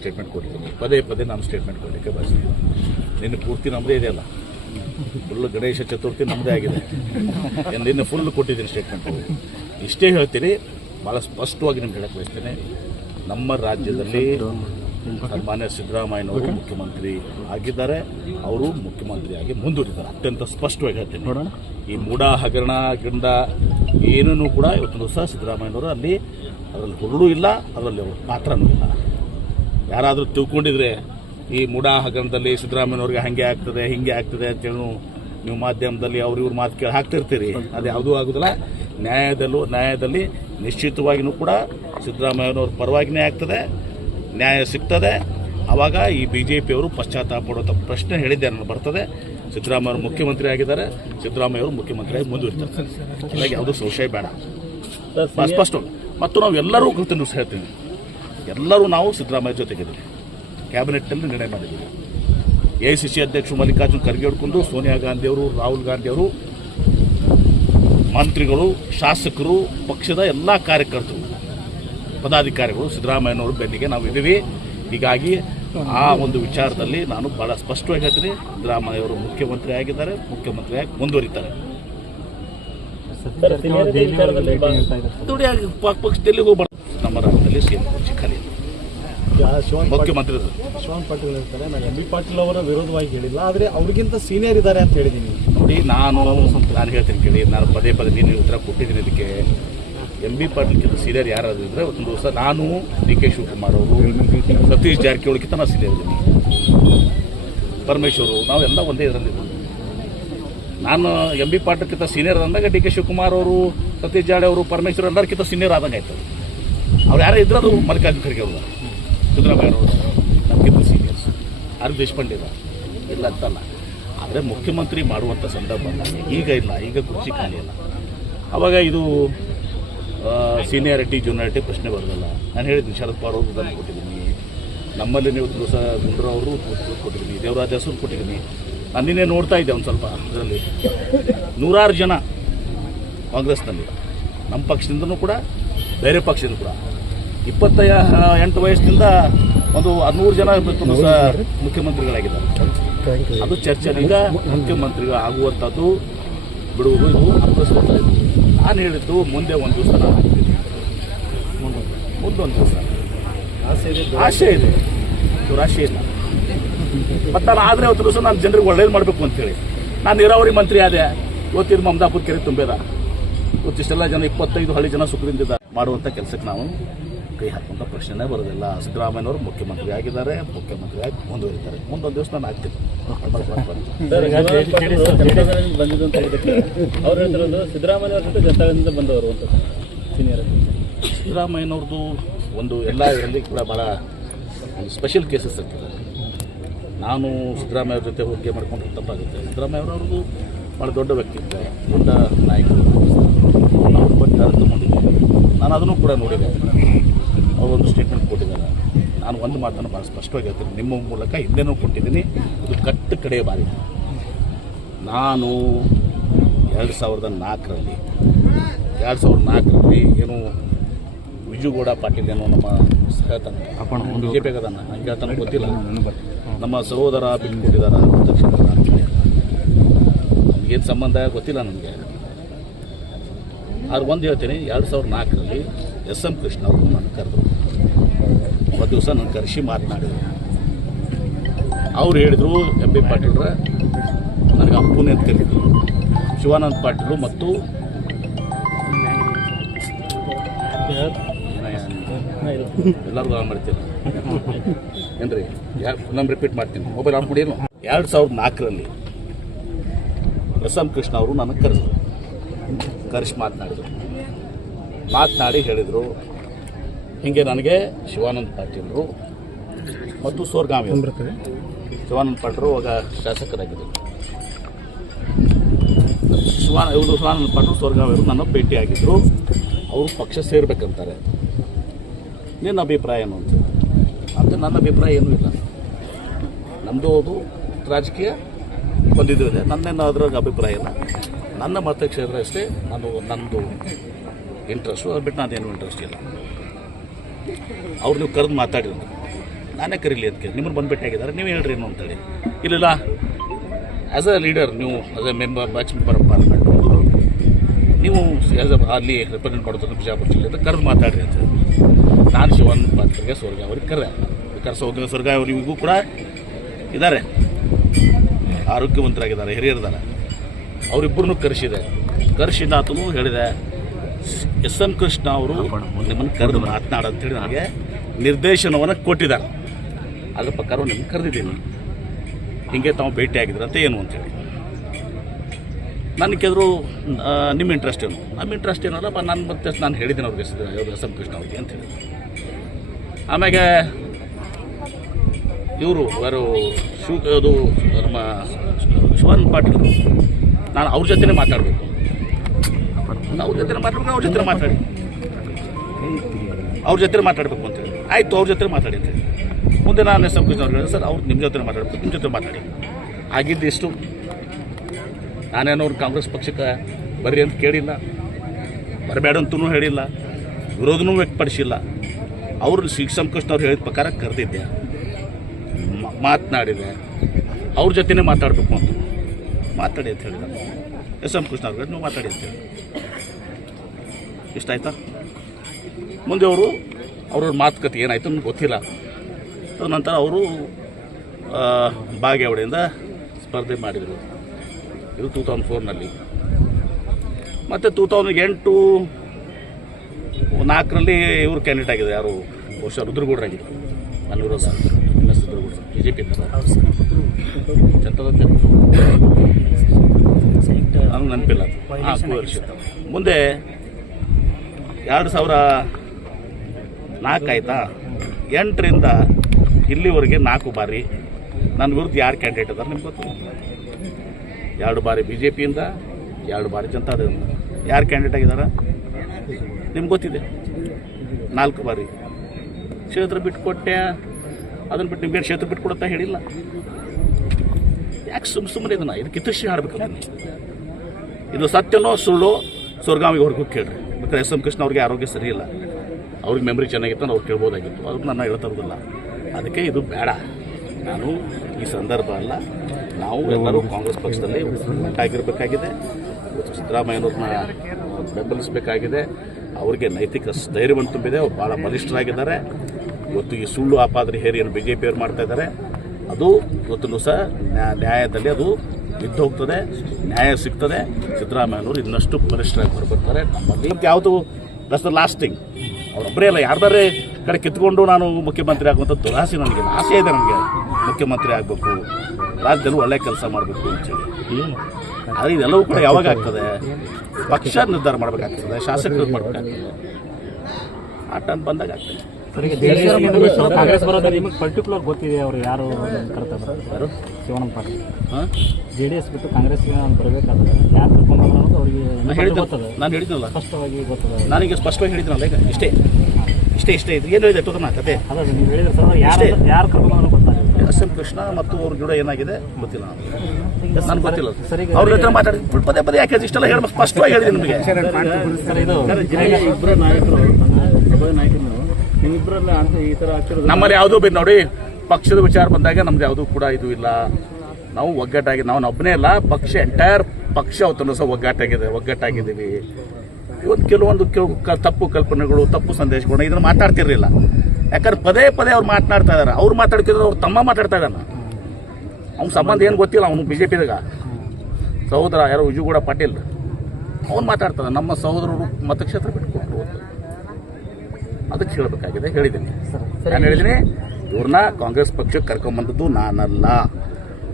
Statement ಕೊಡ್ತೀನಿ. ಪದೇ ಪದೇ ನಾನು ಸ್ಟೇಟ್ಮೆಂಟ್ ಕೊಡಲಿಕ್ಕೆ ಬಯಸ್ತೀನಿ. ನಿನ್ನ ಪೂರ್ತಿ ನಮ್ಮದೇ ಇದೆಯಲ್ಲ ಫುಲ್ ಗಣೇಶ ಚತುರ್ಥಿ ನಮ್ಮದೇ ಆಗಿದೆ. ನಿನ್ನೆ ಫುಲ್ ಕೊಟ್ಟಿದ್ದೀನಿ ಸ್ಟೇಟ್ಮೆಂಟ್ ಇಷ್ಟೇ ಹೇಳ್ತೀನಿ ಭಾಳ ಸ್ಪಷ್ಟವಾಗಿ ನಿಮ್ಗೆ ಹೇಳಕ್ಕೆ ಬಯಸ್ತೇನೆ. ನಮ್ಮ ರಾಜ್ಯದಲ್ಲಿ ಸನ್ಮಾನ್ಯ ಸಿದ್ದರಾಮಯ್ಯನವರು ಮುಖ್ಯಮಂತ್ರಿ ಆಗಿದ್ದಾರೆ. ಅವರು ಮುಖ್ಯಮಂತ್ರಿಯಾಗಿ ಮುಂದುವರಿದ್ದಾರೆ. ಅತ್ಯಂತ ಸ್ಪಷ್ಟವಾಗಿ ಹೇಳ್ತೀನಿ. ಈ ಮೂಡ ಹಗರಣ ಗಿಂಡ ಏನೂ ಕೂಡ ಇವತ್ತೊಂದು ಸಹ ಸಿದ್ದರಾಮಯ್ಯನವರು ಅಲ್ಲಿ ಅದರಲ್ಲಿ ಹುರುಳು ಇಲ್ಲ ಅದರಲ್ಲಿ ಅವ್ರ ಪಾತ್ರನೂ ಇಲ್ಲ. ಯಾರಾದರೂ ತಿಳ್ಕೊಂಡಿದ್ರೆ ಈ ಮುಡಾ ಹಗರಣದಲ್ಲಿ ಸಿದ್ದರಾಮಯ್ಯವ್ರಿಗೆ ಹಾಗೆ ಆಗ್ತದೆ ಹಿಂಗೆ ಆಗ್ತದೆ ಅಂತೇಳಿ ನೀವು ಮಾಧ್ಯಮದಲ್ಲಿ ಅವ್ರ ಇವ್ರ ಮಾತು ಕೇಳಿ ಹಾಕ್ತಿರ್ತೀರಿ. ಅದು ಯಾವುದೂ ಆಗೋದಿಲ್ಲ. ನ್ಯಾಯದಲ್ಲೂ ನ್ಯಾಯದಲ್ಲಿ ನಿಶ್ಚಿತವಾಗಿಯೂ ಕೂಡ ಸಿದ್ದರಾಮಯ್ಯನವ್ರ ಪರವಾಗಿನೇ ಆಗ್ತದೆ ನ್ಯಾಯ ಸಿಗ್ತದೆ. ಆವಾಗ ಈ ಬಿ ಜೆ ಪಿಯವರು ಪಶ್ಚಾತ್ತಾಪ ಪಡುವಂಥ ಪ್ರಶ್ನೆ ಹೇಳಿದ್ದೆ ನಾನು ಬರ್ತದೆ. ಸಿದ್ದರಾಮಯ್ಯವರು ಮುಖ್ಯಮಂತ್ರಿ ಆಗಿದ್ದಾರೆ. ಸಿದ್ದರಾಮಯ್ಯವರು ಮುಖ್ಯಮಂತ್ರಿಯಾಗಿ ಮುಂದುವರಿತಾರೆ. ಹಾಗಾಗಿ ಯಾವುದೂ ಸಂಶಯ ಬೇಡ. ಸ್ಪಷ್ಟ ಮತ್ತು ನಾವು ಎಲ್ಲರೂ ದಿವಸ ಹೇಳ್ತೀವಿ. ಎಲ್ಲರೂ ನಾವು ಸಿದ್ದರಾಮಯ್ಯ ಜೊತೆಗಿದ್ದೀವಿ ಕ್ಯಾಬಿನೆಟ್ನಲ್ಲಿ ನಿರ್ಣಯ ಮಾಡಿದ್ದೀವಿ. ಎ ಐ ಸಿ ಸಿ ಅಧ್ಯಕ್ಷರು ಮಲ್ಲಿಕಾರ್ಜುನ್ ಖರ್ಗೆ ಹಿಡ್ಕೊಂಡು, ಸೋನಿಯಾ ಗಾಂಧಿಯವರು, ರಾಹುಲ್ ಗಾಂಧಿಯವರು, ಮಂತ್ರಿಗಳು, ಶಾಸಕರು, ಪಕ್ಷದ ಎಲ್ಲ ಕಾರ್ಯಕರ್ತರು, ಪದಾಧಿಕಾರಿಗಳು ಸಿದ್ದರಾಮಯ್ಯನವರು ಬೆನ್ನಿಗೆ ನಾವು ಇದ್ದೀವಿ. ಹೀಗಾಗಿ ಆ ಒಂದು ವಿಚಾರದಲ್ಲಿ ನಾನು ಬಹಳ ಸ್ಪಷ್ಟವಾಗಿ ಹೇಳ್ತೀನಿ. ಸಿದ್ದರಾಮಯ್ಯವರು ಮುಖ್ಯಮಂತ್ರಿ ಆಗಿದ್ದಾರೆ, ಮುಖ್ಯಮಂತ್ರಿಯಾಗಿ ಮುಂದುವರಿತಾರೆ. ದುಡಿಯಾಗಿ ಪಕ್ಷದಲ್ಲಿ ಹೋಗ್ಬಾರ್ದು. ನಮ್ಮ ರಾಜ್ಯದಲ್ಲಿ ಸಿಎಂ ಕುರ್ಚಿ ಖಾಲಿ ಮುಖ್ಯಮಂತ್ರಿ ಇದ್ದಾರೆ. ಶಿವನ್ ಪಾಟೀಲ್ ಇರ್ತಾರೆ ನಾನು ಎಂ ಬಿ ಪಾಟೀಲ್ ಅವರ ವಿರೋಧವಾಗಿ ಹೇಳಿಲ್ಲ ಆದರೆ ಅವ್ರಿಗಿಂತ ಸೀನಿಯರ್ ಇದ್ದಾರೆ ಅಂತ ಹೇಳಿದೀನಿ ನೋಡಿ ನಾನು ನಾನು ಹೇಳ್ತೀನಿ ಕೇಳಿ ನಾನು ಪದೇ ಪದೇ ನೀನು ಉತ್ತರ ಕೊಟ್ಟಿದ್ದೀನಿ ಇದಕ್ಕೆ. ಎಂ ಬಿ ಪಾಟೀಲ್ಕಿಂತ ಸೀನಿಯರ್ ಯಾರು ಇದ್ರೆ ಒಂದು ದಿವಸ ನಾನು ಡಿ ಕೆ ಶಿವಕುಮಾರ್ ಅವರು ಸತೀಶ್ ಜಾರಕಿಹೊಳಿಗಿಂತ ನಾನು ಸೀನಿಯರ್ ಇದ್ದೀನಿ. ಪರಮೇಶ್ವರು ನಾವೆಲ್ಲ ಒಂದೇ ಇದರಲ್ಲಿ ನಾನು ಎಂ ಬಿ ಪಾಟೀಲ್ಕಿಂತ ಸೀನಿಯರ್ ಅಂದಾಗ ಡಿ ಕೆ ಶಿವಕುಮಾರ್ ಅವರು, ಸತೀಶ್ ಜಾಡೆ ಅವರು, ಪರಮೇಶ್ವರ್ ಎಲ್ಲರಿಗಿಂತ ಸೀನಿಯರ್ ಆದಂಗೆ ಆಯ್ತು. ಅವ್ರು ಯಾರೇ ಅದು ಮಲ್ಲಿಕಾರ್ಜುನ ಖರ್ಗೆ ಅವರು. ಸಿದ್ದರಾಮಯ್ಯ ಅವರು ನಮಗಿಂತ ಸೀನಿಯರ್ಸ್ ಆರ್ ದೇಶಪಾಂಡೆ. ಇಲ್ಲ ಅಂತಲ್ಲ. ಆದರೆ ಮುಖ್ಯಮಂತ್ರಿ ಮಾಡುವಂಥ ಸಂದರ್ಭ ಈಗ ಇಲ್ಲ. ಈಗ ಕೃಷಿ ಖಾಲಿ ಇಲ್ಲ. ಅವಾಗ ಇದು ಸೀನಿಯಾರಿಟಿ ಜೂನಿಯಾರಿಟಿ ಪ್ರಶ್ನೆ ಬರೋದಲ್ಲ. ನಾನು ಹೇಳಿದ್ದೀನಿ ಶರದ್ ಪವಾರ್ ಅವರು ಕೊಟ್ಟಿದ್ದೀನಿ. ನಮ್ಮಲ್ಲಿ ನೀವು ದಿವಸ ಗುಂಡ್ರವರು ಕೊಟ್ಟಿದ್ದೀನಿ. ದೇವರಾಜ ಕೊಟ್ಟಿದ್ದೀನಿ. ನಿನ್ನೆ ನೋಡ್ತಾ ಇದ್ದೆ ಒಂದು ಸ್ವಲ್ಪ ಅದರಲ್ಲಿ. ನೂರಾರು ಜನ ಕಾಂಗ್ರೆಸ್ನಲ್ಲಿ. ನಮ್ಮ ಪಕ್ಷದಿಂದನೂ ಕೂಡ, ಬೇರೆ ಪಕ್ಷದಿಂದ ಕೂಡ. ಇಪ್ಪತ್ತ ಎಂಟು ವಯಸ್ಸಿನಿಂದ ಒಂದು ಹದಿಮೂರು ಜನ ಮುಖ್ಯಮಂತ್ರಿಗಳಾಗಿದ್ದಾರೆ. ಅದು ಚರ್ಚೆ ಈಗ ಮುಖ್ಯಮಂತ್ರಿ ಆಗುವಂಥದ್ದು ಬಿಡುವುದು ಇದು ಅಪ್ರಸ್ತುತ ಇದು. ನಾನು ಹೇಳಿದ್ದು ಮುಂದೆ ಒಂದು ದಿವಸ ನಾನು ಮುಂದೊಂದು ದಿವಸ. ಆಸೆ ಇದೆ ಆಸೆ ಇದೆ. ದುರಾಶೆ ಇಲ್ಲ. ಮತ್ತು ನಾನು ಆದರೆ ಅವತ್ತು ದಿವಸ ನಾನು ಜನರಿಗೆ ಒಳ್ಳೇದು ಮಾಡಬೇಕು ಅಂತೇಳಿ. ನಾನು ನೀರಾವರಿ ಮಂತ್ರಿ ಆದೆ. ಇವತ್ತಿದ್ದು ಮಮದಾಪುರ ಕೆರೆ ತುಂಬೇದ. ಇವತ್ತಿಷ್ಟೆಲ್ಲ ಜನ ಇಪ್ಪತ್ತೈದು ಹಳ್ಳಿ ಜನ ಸುಖದಿಂದ ಮಾಡುವಂಥ ಕೆಲಸಕ್ಕೆ ನಾವು ಕೈ ಹಾಕುವಂಥ ಪ್ರಶ್ನೆನೇ ಬರೋದಿಲ್ಲ. ಸಿದ್ದರಾಮಯ್ಯನವರು ಮುಖ್ಯಮಂತ್ರಿ ಆಗಿದ್ದಾರೆ ಮುಖ್ಯಮಂತ್ರಿ ಆಗಿ ಮುಂದುವರಿತಾರೆ. ಮುಂದೊಂದು ದಿವಸ ನಾನು ಆಗ್ತೀನಿ. ಸಿದ್ದರಾಮಯ್ಯನವ್ರದ್ದು ಒಂದು ಎಲ್ಲ ಇದರಲ್ಲಿ ಕೂಡ ಭಾಳ ಸ್ಪೆಷಲ್ ಕೇಸಸ್ ಆಗ್ತದೆ ನಾನು ಸಿದ್ದರಾಮಯ್ಯ ಅವ್ರ ಜೊತೆ ಹೋಗಿ ಮಾಡ್ಕೊಂಡ್ರೆ ತಪ್ಪಾಗುತ್ತೆ. ಸಿದ್ದರಾಮಯ್ಯ ಅವರವ್ರದ್ದು ಭಾಳ ದೊಡ್ಡ ವ್ಯಕ್ತಿತ್ವ, ದೊಡ್ಡ ನಾಯಕರು. ಅವ್ರ ಬಗ್ಗೆ ತಗೊಂಡಿದ್ದೆ ನಾನು ಅದನ್ನು ಕೂಡ ನೋಡಿದೆ. ಅವರೊಂದು ಸ್ಟೇಟ್ಮೆಂಟ್ ಕೊಟ್ಟಿದ್ದಾರೆ. ನಾನು ಒಂದು ಮಾತನ್ನು ಭಾಳ ಸ್ಪಷ್ಟವಾಗಿ ಹೇಳ್ತೀನಿ. ನಿಮ್ಮ ಮೂಲಕ ಹಿಂದೆನೂ ಕೊಟ್ಟಿದ್ದೀನಿ. ಇದು ಕಟ್ಟು ಕಡೆಯ ಬಾರಿ. ನಾನು ಎರಡು ಸಾವಿರದ ನಾಲ್ಕರಲ್ಲಿ, ಎರಡು ಸಾವಿರದ ನಾಲ್ಕರಲ್ಲಿ ಏನು ವಿಜುಗೌಡ ಪಾಟೀಲ್ ಏನೋ ನಮ್ಮ ಹೇಳ್ತಾನೆ ಬಿಜೆಪಿ ಜೆ ಹಂಗೆ ಅದನ್ನ ನಂಗೆ ಹೇಳ್ತಾನೆ ಗೊತ್ತಿಲ್ಲ. ನಮ್ಮ ಸಹೋದರ ದಕ್ಷಿಣ ಅಂತೇಳಿ ಏನು ಸಂಬಂಧ ಗೊತ್ತಿಲ್ಲ ನನಗೆ. ಆದ್ರೆ ಒಂದು ಹೇಳ್ತೀನಿ ಎರಡು ಸಾವಿರದ ನಾಲ್ಕರಲ್ಲಿ ಎಸ್ ಎಂ ಕೃಷ್ಣ ಅವರು ನನ್ನ ಕರೆದ್ರು. ಒಂದು ದಿವಸ ನನ್ನ ಕರೆಸಿ ಮಾತನಾಡಿದ್ರು. ಅವ್ರು ಹೇಳಿದರು ಎಂ ಬಿ ಪಾಟೀಲ್ರ ನನಗೆ ಅಪ್ಪುನೇ ಅಂತ ಕರೀತಿದ್ರು ಶಿವಾನಂದ ಪಾಟೀಲು ಮತ್ತು ಎಲ್ಲರಿಗೂ ಆನ್ ಮಾಡ್ತೀನಿ ಏನ್ರಿ? ನಮ್ಮ ರಿಪೀಟ್ ಮಾಡ್ತೀನಿ. ಮೊಬೈಲ್ ಆನ್ ಕೊಡಿ ಎರಡು ಸಾವಿರದ ನಾಲ್ಕರಲ್ಲಿ ಎಸ್ ಎಂ ಕೃಷ್ಣ ಅವರು ನನಗೆ ಕರೆಸಿದ್ರು ಕರೆಸಿ ಮಾತನಾಡಿದರು. ಮಾತನಾಡಿ ಹೇಳಿದರು ಹೀಗೆ ನನಗೆ ಶಿವಾನಂದ ಪಾಟೀಲರು ಮತ್ತು ಸೋರ್ಗಾಮಿ. ಶಿವಾನಂದ ಪಾಟೀಲರು ಅವಾಗ ಶಾಸಕರಾಗಿದ್ದರು. ಶಿವಾನ ಇವರು ಶಿವಾನಂದ ಪಾಟೀಲ್ ಸೋರ್ಗಾಮಿ ಅವರು ನನ್ನ ಭೇಟಿಯಾಗಿದ್ದರು ಅವರು ಪಕ್ಷ ಸೇರ್ಬೇಕಂತಾರೆ. ನಿನ್ನ ಅಭಿಪ್ರಾಯ ಏನು ಅಂತ ಅಂತ ನನ್ನ ಅಭಿಪ್ರಾಯ ಏನೂ ಇಲ್ಲ. ನಮ್ಮದು ಅದು ರಾಜಕೀಯ ಬಂದಿದ್ದು ಇದೆ. ನನ್ನೇನು ಅದ್ರಾಗ ಅಭಿಪ್ರಾಯ ಇಲ್ಲ. ನನ್ನ ಮತಕ್ಷೇತ್ರ ಅಷ್ಟೇ. ನಾನು ನನ್ನದು ಇಂಟ್ರೆಸ್ಟು ಅದು ಬಿಟ್ಟು ನಾನೇನು ಇಂಟ್ರೆಸ್ಟ್ ಇಲ್ಲ. ಅವ್ರು ನೀವು ಕರೆದು ಮಾತಾಡಿದ್ರು ನಾನೇ ಕರೀಲಿ ಅದಕ್ಕೆ. ನಿಮ್ಮನ್ನು ಬಂದ್ಬಿಟ್ಟಾಗಿದ್ದಾರೆ ನೀವು ಹೇಳ್ರಿ ಏನು ಅಂತೇಳಿ ಇಲ್ಲಿಲ್ಲ. ಆ್ಯಸ್ ಅ ಲೀಡರ್ ನೀವು as a member batch member of parliament ನೀವು ಆ್ಯಸ್ ಅಲ್ಲಿ ರೆಪ್ರೆಸೆಂಟ್ ಮಾಡೋದು ಬಿಜಾಪುರ ಜಿಲ್ಲೆಯಿಂದ ಕರೆದು ಮಾತಾಡ್ರಿ ಅಂತ ನಾನು ಶಿವನ್ ಪಾತ್ರಿಗೆ ಸ್ವರ್ಗ, ಅವ್ರಿಗೆ ಕರೆ ಕರೆಸ ಹೋಗಿನ ಸ್ವರ್ಗ ಅವರಿಗೂ ಕೂಡ ಇದ್ದಾರೆ. ಆರೋಗ್ಯವಂತರಾಗಿದ್ದಾರೆ, ಹಿರಿಯರಿದ್ದಾರೆ. ಅವರಿಬ್ಬರನ್ನು ಕರೆಸಿದೆ. ಕರೆಸಿದ ಆತನು ಹೇಳಿದೆ, ಎಸ್ ಎಂ ಕೃಷ್ಣ ಅವರು ನಿಮ್ಮನ್ನು ಕರೆದು ಮಾತನಾಡ ಅಂತೇಳಿ ನನಗೆ ನಿರ್ದೇಶನವನ್ನು ಕೊಟ್ಟಿದ್ದಾರೆ. ಅದ್ರ ಪ್ರಕಾರ ನಿಮ್ಗೆ ಕರೆದಿದ್ದೀನಿ ಹಿಂಗೆ ತಾವು ಭೇಟಿ ಅಂತ ಏನು ಅಂತೇಳಿ ನನ್ನ ಕೆದ್ರು ನಿಮ್ಮ ಇಂಟ್ರೆಸ್ಟ್ ಏನು? ನಮ್ಮ ಇಂಟ್ರೆಸ್ಟ್ ಏನಲ್ಲಪ್ಪ ನಾನು ಮತ್ತೆ ನಾನು ಹೇಳಿದ್ದೀನಿ ಅವ್ರಿಗೆ, ಎಸ್ ಎಂ ಕೃಷ್ಣ ಅವ್ರಿಗೆ ಅಂತ ಹೇಳಿ. ಆಮ್ಯಾಗೆ ಇವರು ಯಾರು ಶಿವ, ಅದು ನಮ್ಮ ಶಿವನ್ ಪಾಟೀಲ್ ನಾನು ಅವ್ರ ಜೊತೆನೇ ಮಾತಾಡಬೇಕು. ಅವ್ರ ಜೊತೆ ಮಾತಾಡ್ಬೇಕು, ಅವ್ರ ಜೊತೆ ಮಾತಾಡಿ. ಅವ್ರ ಜೊತೆ ಮಾತಾಡಬೇಕು ಅಂತೇಳಿ ಆಯಿತು, ಅವ್ರ ಜೊತೆ ಮಾತಾಡಿ ಅಂತೇಳಿ ಮುಂದೆ ನಾನು ಎಸ್ ಕೃಷ್ಣ ಅವ್ರಿಗೆ ಸರ್, ಅವ್ರು ನಿಮ್ಮ ಜೊತೆ ಮಾತಾಡಬೇಕು ನಿಮ್ಮ ಜೊತೆ ಮಾತಾಡಿ. ಆಗಿದ್ದು ಇಷ್ಟು ನಾನೇನೋ ಕಾಂಗ್ರೆಸ್ ಪಕ್ಷಕ್ಕೆ ಬರ್ರಿ ಅಂತ ಕೇಳಿಲ್ಲ. ಬರಬೇಡ ಅಂತೂ ಹೇಳಿಲ್ಲ. ವಿರೋಧನೂ ವ್ಯಕ್ತಪಡಿಸಿಲ್ಲ. ಅವರು ಅವ್ರು ಹೇಳಿದ ಪ್ರಕಾರ ಕರೆದಿದ್ದೆ. ಮಾತನಾಡಿದೆ. ಅವ್ರ ಜೊತೆನೇ ಮಾತಾಡಬೇಕು ಅಂತ. ಮಾತಾಡಿ ಅಂತ ಹೇಳಿದ. ಎಸ್ ಎಂ ಕೃಷ್ಣ ಅವ್ರಿಗೆ ನೀವು ಮಾತಾಡಿ ಅಂತ ಹೇಳಿ ಇಷ್ಟ ಆಯ್ತಾ ಮುಂದೆ ಅವರು, ಅವ್ರವ್ರ ಮಾತುಕತೆ ಏನಾಯ್ತು ನನಗೆ ಗೊತ್ತಿಲ್ಲ. ತದನಂತರ ಅವರು ಬಾಗೇವಾಡಿಯಿಂದ ಸ್ಪರ್ಧೆ ಮಾಡಿದರು. ಇದು ಟೂ ತೌಸಂಡ್ ಫೋರ್ನಲ್ಲಿ ಮತ್ತು ಟೂ ತೌಸಂಡ್ ಎಂಟು ನಾಲ್ಕರಲ್ಲಿ ಇವರು ಕ್ಯಾಂಡಿಡೇಟ್ ಆಗಿದೆ ಯಾರು? ಬಹುಶಃ ರುದ್ರಗೌಡರಾಗಿದ್ದರು ನನ್ನ sir. M S Rudragouda B J P ನನಗೆ ನೆನಪಿಲ್ಲ. ಮುಂದೆ ಎರಡು ಸಾವಿರ ನಾಲ್ಕು ಆಯ್ತಾ? ಎಂಟರಿಂದ ಇಲ್ಲಿವರೆಗೆ ನಾಲ್ಕು ಬಾರಿ ನನ್ನ ವಿರುದ್ಧ ಯಾರು ಕ್ಯಾಂಡಿಡೇಟ್ ಅದಾರೆ ನಿಮ್ಗೆ ಗೊತ್ತು? ಎರಡು ಬಾರಿ ಬಿ ಜೆ ಪಿಯಿಂದ ಎರಡು ಬಾರಿ ಜನತಾದಿಂದ ಯಾರು ಕ್ಯಾಂಡಿಡೇಟ್ ಆಗಿದ್ದಾರೆ? ನಿಮ್ಗೆ ಗೊತ್ತಿದೆ? ನಾಲ್ಕು ಬಾರಿ. ಕ್ಷೇತ್ರ ಬಿಟ್ಕೊಟ್ಟೆ, ಅದನ್ನು ಬಿಟ್ಟು ನಿಮ್ಗೆ ಕ್ಷೇತ್ರ ಬಿಟ್ಕೊಡುತ್ತಾ ಹೇಳಿಲ್ಲ. ಯಾಕೆ ಸುಮ್ಮ ಸುಮ್ಮನೆ ಇದನ್ನ? ಇದು ಕಿತ್ತುಶಿ ಆಡ್ಬೇಕು ಅದನ್ನ. ಇದು ಸತ್ಯನೋ ಸುಳ್ಳು ಸ್ವರ್ಗಾಮಿವರೆಗೂ ಕೇಳ್ರಿ. ಮತ್ತು ಎಸ್ ಎಂ ಕೃಷ್ಣ ಅವ್ರಿಗೆ ಆರೋಗ್ಯ ಸರಿ ಇಲ್ಲ. ಅವ್ರಿಗೆ ಮೆಮ್ರಿ ಚೆನ್ನಾಗಿತ್ತು ಅವ್ರು ಕೇಳ್ಬೋದಾಗಿತ್ತು. ಅದಕ್ಕೆ ನಾನು ಹೇಳ್ತಾ ಇರೋದಿಲ್ಲ. ಅದಕ್ಕೆ ಇದು ಬೇಡ. ನಾನು ಈ ಸಂದರ್ಭ ಅಲ್ಲ. ನಾವು ಎಲ್ಲರೂ ಕಾಂಗ್ರೆಸ್ ಪಕ್ಷದಲ್ಲಿ ಒಟ್ಟಾಗಿರಬೇಕಾಗಿದೆ ಸಿದ್ದರಾಮಯ್ಯನವ್ರನ್ನ ಬೆಂಬಲಿಸಬೇಕಾಗಿದೆ. ಅವರಿಗೆ ನೈತಿಕ ಸ್ಥೈರ್ಯವನ್ನು ತುಂಬಿದೆ. ಅವ್ರು ಭಾಳ ಬಲಿಷ್ಠರಾಗಿದ್ದಾರೆ. ಇವತ್ತು ಈ ಸುಳ್ಳು ಆಪಾದನೆ ಹೇರಿಯನ್ನು ಬಿ ಜೆ ಪಿಯವರು ಮಾಡ್ತಾ ಇದ್ದಾರೆ. ಅದು ಇವತ್ತು ಸಹ ನ್ಯಾ- ನ್ಯಾಯದಲ್ಲಿ ಅದು ಬಿದ್ದು ಹೋಗ್ತದೆ. ನ್ಯಾಯ ಸಿಗ್ತದೆ. ಸಿದ್ದರಾಮಯ್ಯನವರು ಇನ್ನಷ್ಟು ಬಲಿಷ್ಠರಾಗಿ ಹೊರಬರ್ತಾರೆ ನಮ್ಮಲ್ಲಿ. ಯಾವುದು ದಸ್ ದ ಲಾಸ್ಟ್ ಥಿಂಗ್ ಅವರೊಬ್ಬರೇ ಅಲ್ಲ. ಯಾರ್ದಾರೇ ಕಡೆ ಕಿತ್ಕೊಂಡು ನಾನು ಮುಖ್ಯಮಂತ್ರಿ ಆಗುವಂಥ ದುರಾಸೆ ನನಗೆ ಆಸೆ ಇದೆ ನನಗೆ. ಮುಖ್ಯಮಂತ್ರಿ ಆಗಬೇಕು. ರಾಜ್ಯದಲ್ಲಿ ಒಳ್ಳೆ ಕೆಲಸ ಮಾಡಬೇಕು ಅಂತೇಳಿ. ಆದರೆ ಇದೆಲ್ಲವೂ ಕೂಡ ಯಾವಾಗ ಆಗ್ತದೆ? ಪಕ್ಷ ನಿರ್ಧಾರ ಮಾಡಬೇಕಾಗ್ತದೆ. ಶಾಸಕರು ಮಾಡಬೇಕಾಗ್ತದೆ. ಆ ಟೈಮ್ ಬಂದಾಗ ಆಗ್ತದೆ. ಕಾಂಗ್ರೆಸ್ ಬರೋದು ನಿಮಗೆ ಪರ್ಟಿಕ್ಯುಲರ್ ಗೊತ್ತಿದೆ ಅವರು ಯಾರು ಕರ್ತಾರೆ ಶಿವನಂ ಪಾಟೀಲ್ ಹಾಂ? ಜೆ ಡಿ ಎಸ್ ಬಿಟ್ಟು ಕಾಂಗ್ರೆಸ್ಗೆ ಬರಬೇಕಾದ್ರೆ ಯಾರು ಕರ್ಕೊಂಡು ಅನ್ನೋದು ಅವರಿಗೆ ನಾನು ನಾನು ಹೇಳಿದ್ನಲ್ಲ. ಸ್ಪಷ್ಟವಾಗಿ ಗೊತ್ತದೆ. ನನಗೆ ಸ್ಪಷ್ಟವಾಗಿ ಹೇಳಿದ್ನಲ್ಲ ಈಗ. ಇಷ್ಟೇ. ಇಷ್ಟೇ ಇಷ್ಟೇ. ಇದು ಏನು ಹೇಳಿದೆ ಟೋಕನ್ ಕತೆ. ಯಾರು ಯಾರು ಕರ್ಕೊಂಡು ಎಸ್ ಎಂ ಕೃಷ್ಣ ಮತ್ತು ಅವ್ರ ಜೋಡ ಏನಾಗಿದೆ? ಗೊತ್ತಿಲ್ಲ ನಾನು ಗೊತ್ತಿಲ್ಲ. ಅವ್ರ ಹತ್ರ ಮಾತಾಡಿ. ಪದೇ ಪದೇ ಯಾಕೆ ಇಷ್ಟೆಲ್ಲ ಹೇಳಿ ಸ್ಪಷ್ಟವಾಗಿ ಹೇಳಿದೆ ನಿಮಗೆ. ಸರ್ ಇದು ಇಬ್ಬರು ನಾಯಕರು ಸಭೆಯ ನಾಯಕರು ನಿಮ್ಮಿಬ್ಬರಲ್ಲ ಅಂತ ಈ ಆಗ್ತಿರೋದು ನಮ್ಮಲ್ಲಿ ಯಾವುದೂ ಬಿ ನೋಡಿ ಪಕ್ಷದ ವಿಚಾರ ಬಂದಾಗ ನಮ್ದು ಯಾವುದೂ ಕೂಡ ಇದು ಇಲ್ಲ. ನಾವು ಒಗ್ಗಟ್ಟಾಗಿ ನಾವು ಒಬ್ಬನೇ ಇಲ್ಲ ಪಕ್ಷ ಎಂಟೈರ್ ಪಕ್ಷ ಅವತ್ತು ಸಹ ಒಗ್ಗಟ್ಟಾಗಿದೆ ಒಗ್ಗಟ್ಟಾಗಿದ್ದೀವಿ. ಇವತ್ತು ಕೆಲವೊಂದು ತಪ್ಪು ಕಲ್ಪನೆಗಳು ತಪ್ಪು ಸಂದೇಶಗಳು ಇದನ್ನು ಮಾತಾಡ್ತಿರ್ಲಿಲ್ಲ. ಯಾಕಂದ್ರೆ ಪದೇ ಪದೇ ಅವ್ರು ಮಾತನಾಡ್ತಾ ಇದಾರೆ. ಅವ್ರು ಮಾತಾಡ್ತಿದ್ರು ಅವ್ರು ತಮ್ಮ ಮಾತಾಡ್ತಾ ಇದ್ದಾನ. ಅವ್ನ ಸಂಬಂಧ ಏನು ಗೊತ್ತಿಲ್ಲ ಅವ್ನು ಬಿ ಜೆ ಪಿದಾಗ ಸಹೋದರ ಯಾರೋ ವಿಜುಗೌಡ ಪಾಟೀಲ್. ಅವ್ನು ಮಾತಾಡ್ತಾನೆ. ನಮ್ಮ ಸಹೋದರರು ಮತಕ್ಷೇತ್ರ ಅಂತ. ಅದಕ್ಕೆ ಹೇಳಬೇಕಾಗಿದೆ ಹೇಳಿದ್ದೀನಿ. ನಾನು ಹೇಳಿದ್ದೀನಿ ಇವ್ರನ್ನ ಕಾಂಗ್ರೆಸ್ ಪಕ್ಷಕ್ಕೆ ಕರ್ಕೊಂಬಂದದ್ದು ನಾನಲ್ಲ.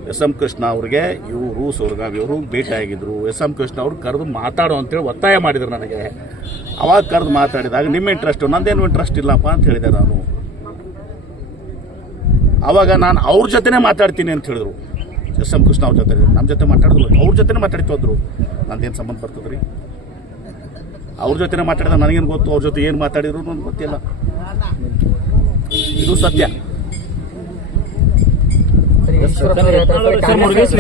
ಎಸ್ ಎಂ ಕೃಷ್ಣ ಅವ್ರಿಗೆ, ಇವರು ಸೋರ್ಗಾವಿ ಇವರು ಭೇಟಿಯಾಗಿದ್ರು. ಎಸ್ ಎಂ ಕೃಷ್ಣ ಅವರು ಕರೆದು ಮಾತಾಡು ಅಂತೇಳಿ ಒತ್ತಾಯ ಮಾಡಿದ್ರು ನನಗೆ. ಅವಾಗ ಕರೆದು ಮಾತಾಡಿದಾಗ, ನಿಮ್ಮ ಇಂಟ್ರೆಸ್ಟ್ ನಂದೇನು ಇಂಟ್ರೆಸ್ಟ್ ಇಲ್ಲಪ್ಪ? ಅಂತ ಹೇಳಿದೆ ನಾನು. ಅವಾಗ ನಾನು ಅವ್ರ ಜೊತೆನೇ ಮಾತಾಡ್ತೀನಿ ಅಂತ ಹೇಳಿದ್ರು. ಎಸ್ ಎಂ ಕೃಷ್ಣ ಅವ್ರ ಜೊತೆ. ನಮ್ಮ ಜೊತೆ ಮಾತಾಡಿದ್ರು ಅವ್ರ ಜೊತೆನೇ ಮಾತಾಡ್ತು ಹೋದ್ರು ನಂದೇನು ಸಂಬಂಧ ಬರ್ತದ್ರಿ? ಅವ್ರ ಜೊತೆನೇ ಮಾತಾಡಿದ ನನಗೇನು ಗೊತ್ತು? ಅವ್ರ ಜೊತೆ ಏನು ಮಾತಾಡಿದ್ರು ನನಗೆ ಗೊತ್ತಿಲ್ಲ. ಇದು ಸತ್ಯ. ಸರ್ ಮುರುಗೇಶ್